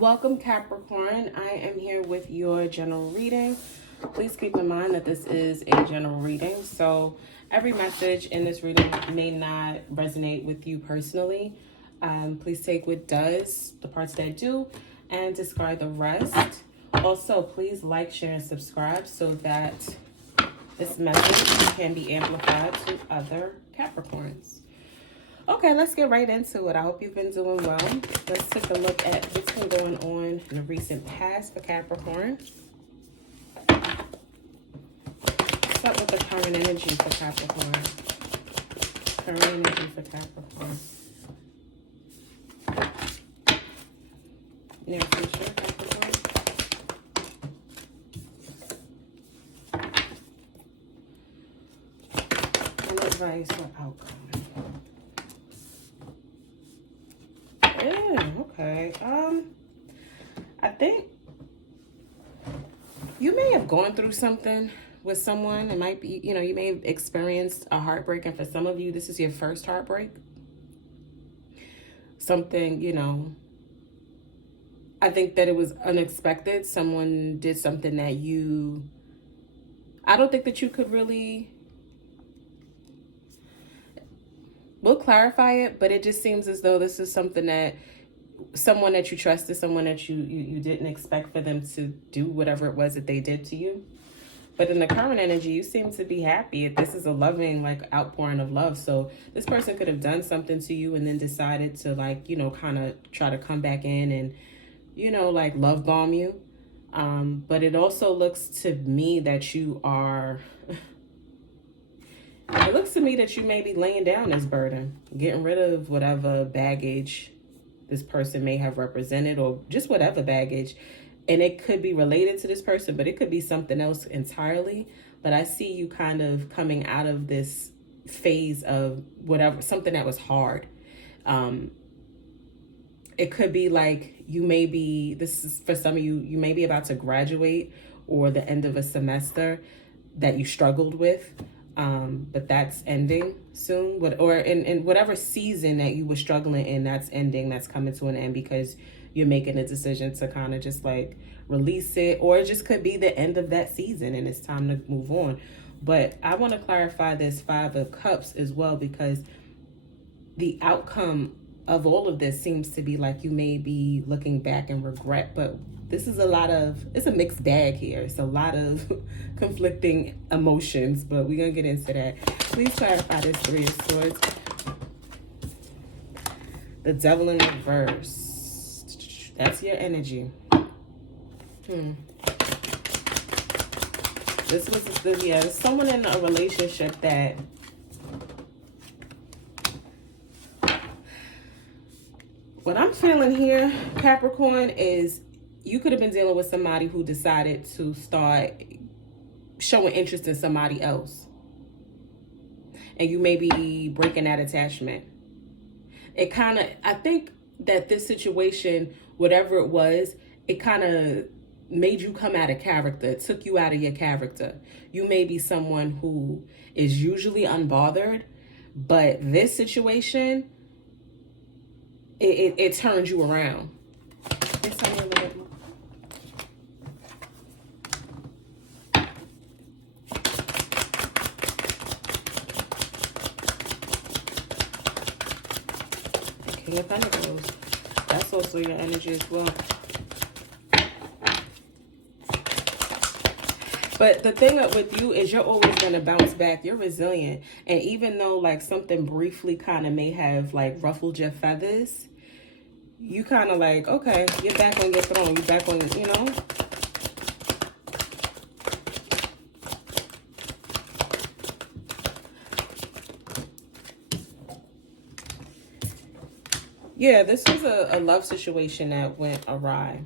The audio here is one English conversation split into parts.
Welcome, Capricorn. I am here with your general reading. Please keep in mind that this is a general reading, so every message in this reading may not resonate with you personally. Please take what does, the parts that do, and discard the rest. Also, please like, share, and subscribe so that this message can be amplified to other Capricorns. Okay, let's get right into it. I hope you've been doing well. Let's take a look at what's been going on in the recent past for Capricorn. What's up with the current energy for Capricorn? Current energy for Capricorn. Near future, Capricorn. And advice or outcome. Yeah, okay. I think you may have gone through something with someone. It might be, you may have experienced a heartbreak, and for some of you, this is your first heartbreak. Something, I think that it was unexpected. Someone did something that I don't think that you could really. We'll clarify it, but it just seems as though this is something that someone that you trusted, someone that you didn't expect for them to do whatever it was that they did to you. But in the current energy, you seem to be happy. This is a loving, outpouring of love. So this person could have done something to you and then decided to, kind of try to come back in and, love bomb you. But it also looks to me that you are... It looks to me that you may be laying down this burden, getting rid of whatever baggage this person may have represented, or just whatever baggage. And it could be related to this person, but it could be something else entirely. But I see you kind of coming out of this phase of whatever, something that was hard. It could be like this is for some of you, you may be about to graduate or the end of a semester that you struggled with. But that's ending soon. Or in whatever season that you were struggling in, that's ending, that's coming to an end because you're making a decision to kind of just release it. Or it just could be the end of that season and it's time to move on. But I want to clarify this 5 of Cups as well, because the outcome of all of this seems to be like you may be looking back and regret, but this is it's a mixed bag here. It's a lot of conflicting emotions, but we're going to get into that. Please clarify this 3 of Swords. The Devil in reverse. That's your energy. There's someone in a relationship that what I'm feeling here, Capricorn, is you could have been dealing with somebody who decided to start showing interest in somebody else. And you may be breaking that attachment. I think that this situation, whatever it was, it kind of made you come out of character, took you out of your character. You may be someone who is usually unbothered, but this situation, it turned you around. King of Pentacles. That's also your energy as well. But the thing with you is you're always going to bounce back. You're resilient. And even though something briefly kind of may have ruffled your feathers, you kind of okay, you're back on your throne. You're back on, Yeah, this was a love situation that went awry.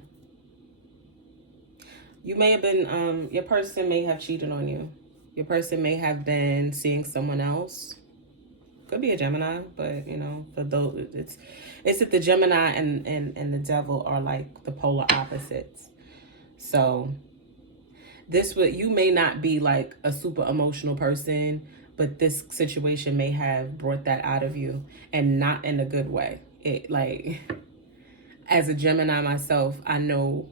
You may have been, your person may have cheated on you. Your person may have been seeing someone else. Could be a Gemini, but, for those, it's that the Gemini and the Devil are the polar opposites. So you may not be a super emotional person, but this situation may have brought that out of you, and not in a good way. as a Gemini myself, I know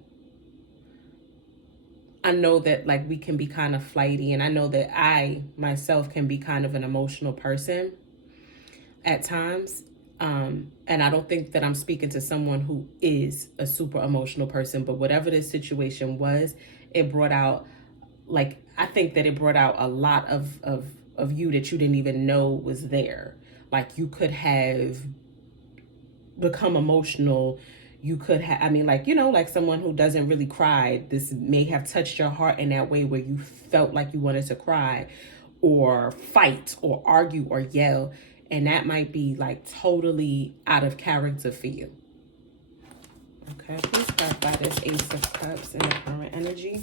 that like we can be kind of flighty, and I know that I myself can be kind of an emotional person at times. And I don't think that I'm speaking to someone who is a super emotional person, but whatever this situation was, it brought out, like, I think that it brought out a lot of you that you didn't even know was there. Like, you could have become emotional. You could have, I mean, like, you know, like someone who doesn't really cry, this may have touched your heart in that way where you felt like you wanted to cry or fight or argue or yell. And that might be like totally out of character for you. Okay, please clarify this Ace of Cups and the current energy.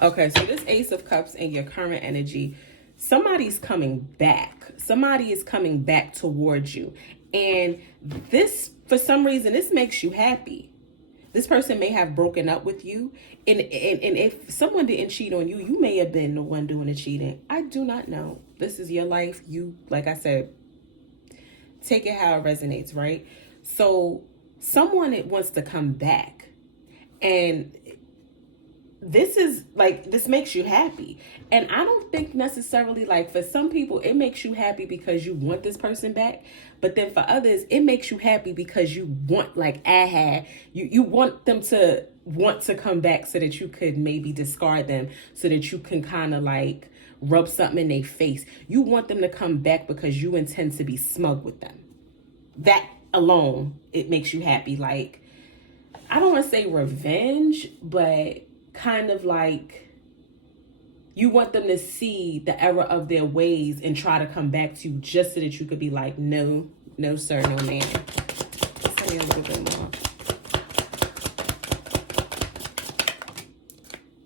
Okay, so this Ace of Cups and your current energy, somebody's coming back. Somebody is coming back towards you. And this, for some reason, this makes you happy. This person may have broken up with you. And if someone didn't cheat on you, you may have been the one doing the cheating. I do not know. This is your life. You, like I said, take it how it resonates, right? So someone that wants to come back, and this is like, this makes you happy. And I don't think necessarily, like, for some people it makes you happy because you want this person back, but then for others it makes you happy because you want, like, you want them to want to come back so that you could maybe discard them, so that you can kind of like rub something in their face. You want them to come back because you intend to be smug with them. That alone, it makes you happy. Like, I don't want to say revenge, but kind of like you want them to see the error of their ways and try to come back to you just so that you could be like, no, no sir, no ma'am. Tell me a little bit more.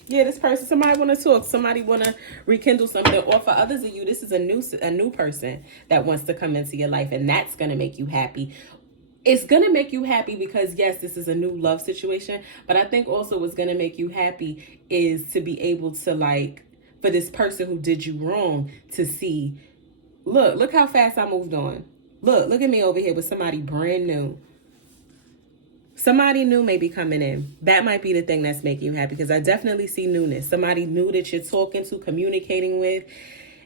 Yeah, this person, somebody want to talk, somebody want to rekindle something, or for others of you, this is a new person that wants to come into your life, and that's going to make you happy. It's going to make you happy because, yes, this is a new love situation. But I think also what's going to make you happy is to be able to, like, for this person who did you wrong to see, look how fast I moved on. Look at me over here with somebody brand new. Somebody new may be coming in. That might be the thing that's making you happy, because I definitely see newness. Somebody new that you're talking to, communicating with.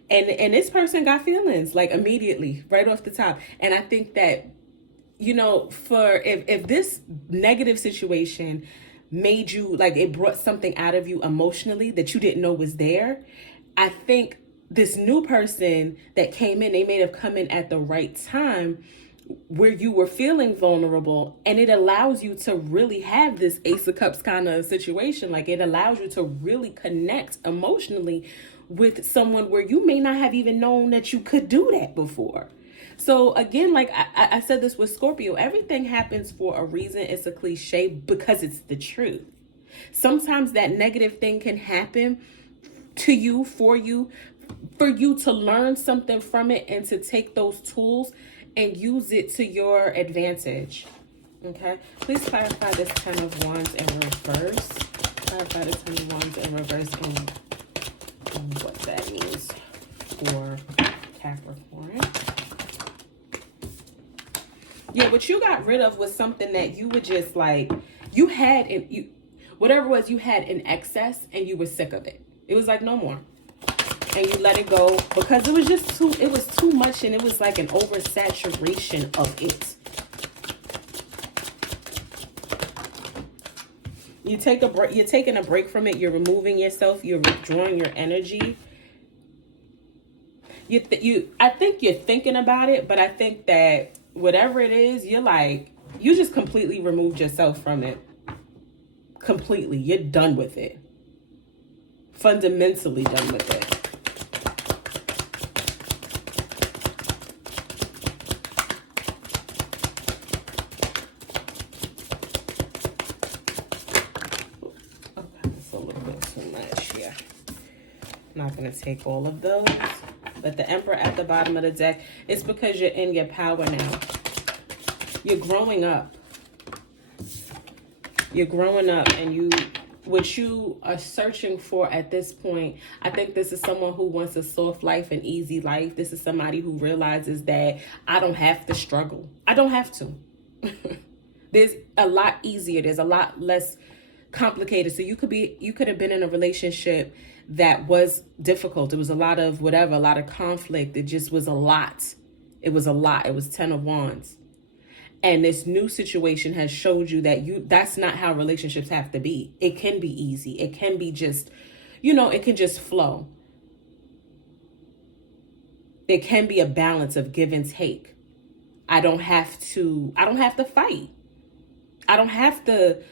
And this person got feelings, like, immediately, right off the top. And I think that, you know, for if this negative situation made you, like, it brought something out of you emotionally that you didn't know was there, I think this new person that came in, they may have come in at the right time where you were feeling vulnerable, and it allows you to really have this Ace of Cups kind of situation. Like, it allows you to really connect emotionally with someone where you may not have even known that you could do that before. So again, like I said this with Scorpio, everything happens for a reason. It's a cliche because it's the truth. Sometimes that negative thing can happen to you, for you to learn something from it and to take those tools and use it to your advantage. Okay, please clarify this 10 of Wands in reverse. Clarify the 10 of Wands in reverse and what that means for Capricorn. Yeah, what you got rid of was something that you were just like, you had, whatever it was, you had in excess and you were sick of it. It was like, no more. And you let it go because it was just too much, and it was like an oversaturation of it. You take a break, you're taking a break from it, you're removing yourself, you're withdrawing your energy. I think you're thinking about it, but I think that whatever it is, you're like, you just completely removed yourself from it. Completely. You're done with it. Fundamentally done with it. Okay, that's a little bit too much here. I'm not going to take all of those. But the Emperor at the bottom of the deck, it's because you're in your power now. You're growing up. You're growing up, and what you are searching for at this point, I think this is someone who wants a soft life, an easy life. This is somebody who realizes that I don't have to struggle. I don't have to. There's a lot easier. There's a lot less complicated. So you could have been in a relationship that was difficult. It was a lot of whatever, a lot of conflict. It just was a lot. It was a lot. It was 10 of Wands. And this new situation has showed you that that's not how relationships have to be. It can be easy. It can be just, it can just flow. It can be a balance of give and take. I don't have to fight. I don't have to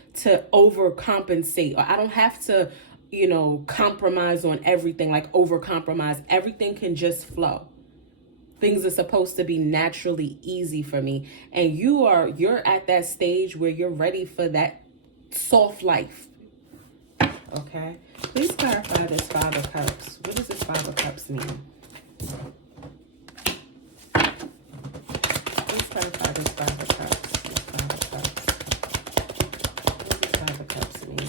overcompensate, or I don't have to, compromise on everything, like overcompromise. Everything can just flow. Things are supposed to be naturally easy for me. And you're at that stage where you're ready for that soft life. Okay. Please clarify this Five of Cups. What does this Five of Cups mean? Please clarify this Five of Cups. This Five of Cups. What does this Five of Cups mean?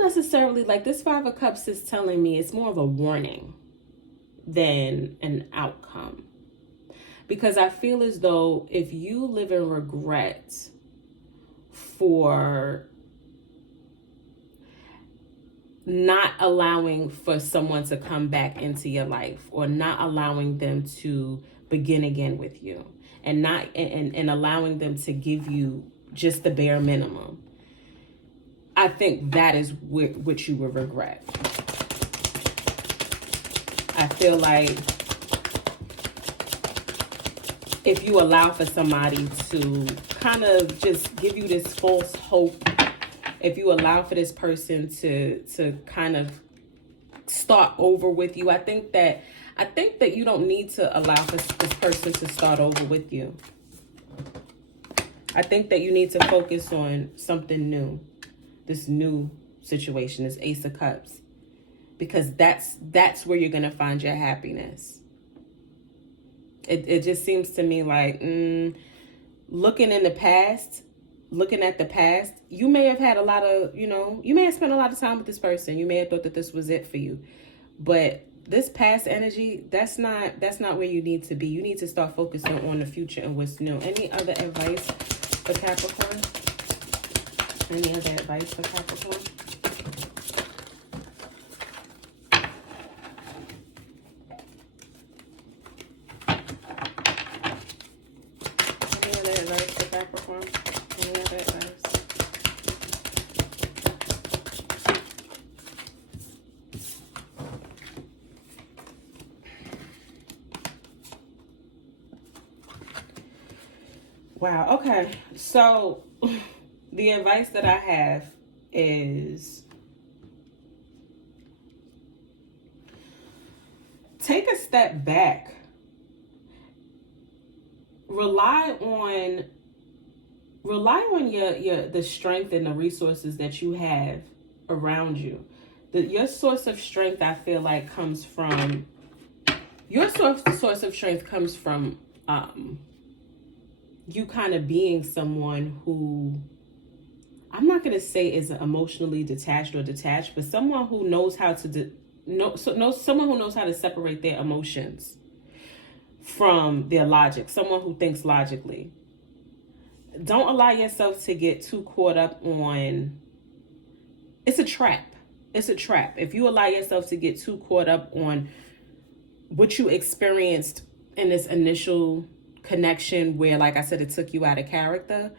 Necessarily, like, this Five of Cups is telling me it's more of a warning than an outcome, because I feel as though if you live in regret for not allowing for someone to come back into your life, or not allowing them to begin again with you, and not and allowing them to give you just the bare minimum, I think that is what you will regret. I feel like if you allow for somebody to kind of just give you this false hope, if you allow for this person to kind of start over with you, I think that you don't need to allow for this person to start over with you. I think that you need to focus on something new. This new situation, this Ace of Cups, because that's where you're going to find your happiness. It just seems to me like looking at the past, you may have had a lot of, you may have spent a lot of time with this person. You may have thought that this was it for you, but this past energy, that's not where you need to be. You need to start focusing on the future and what's new. Any other advice for Capricorn? Any other advice for Capricorn? Any other advice for Capricorn? Any other advice? Wow, okay. So the advice that I have is take a step back. Rely on the strength and the resources that you have around you. Your source of strength, I feel like, comes from you kind of being someone who, I'm not going to say is emotionally detached, but someone who knows how to someone who knows how to separate their emotions from their logic, someone who thinks logically. Don't allow yourself to get too caught up on, it's a trap. If you allow yourself to get too caught up on what you experienced in this initial connection where, like I said, it took you out of character,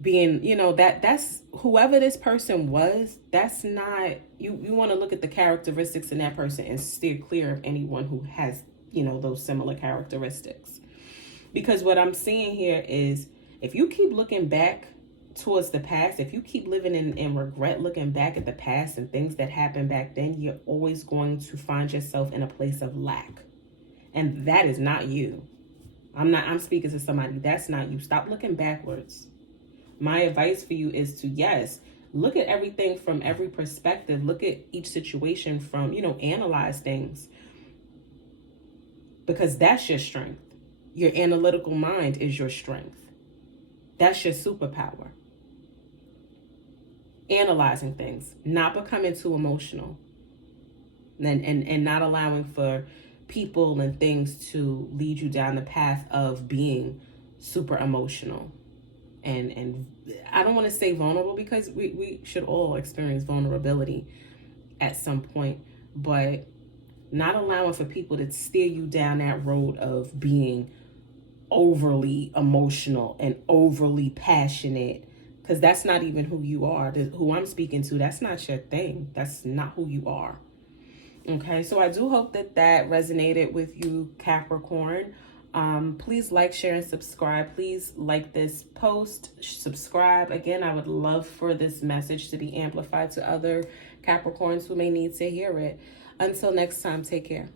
being, that's whoever this person was, that's not, you want to look at the characteristics in that person and steer clear of anyone who has, those similar characteristics. Because what I'm seeing here is, if you keep looking back towards the past, if you keep living in regret, looking back at the past and things that happened back then, you're always going to find yourself in a place of lack. And that is not you. I'm speaking to somebody, that's not you. Stop looking backwards. My advice for you is to, yes, Look at everything from every perspective. Look at each situation from, analyze things, because that's your strength. Your analytical mind is your strength. That's your superpower. Analyzing things, not becoming too emotional, and not allowing for people and things to lead you down the path of being super emotional. And I don't want to say vulnerable, because we should all experience vulnerability at some point, but not allowing for people to steer you down that road of being overly emotional and overly passionate, because that's not even who you are. Who I'm speaking to, that's not your thing. That's not who you are. Okay, so I do hope that resonated with you, Capricorn. Please like, share, and subscribe. Please like this post, subscribe. Again, I would love for this message to be amplified to other Capricorns who may need to hear it. Until next time, take care.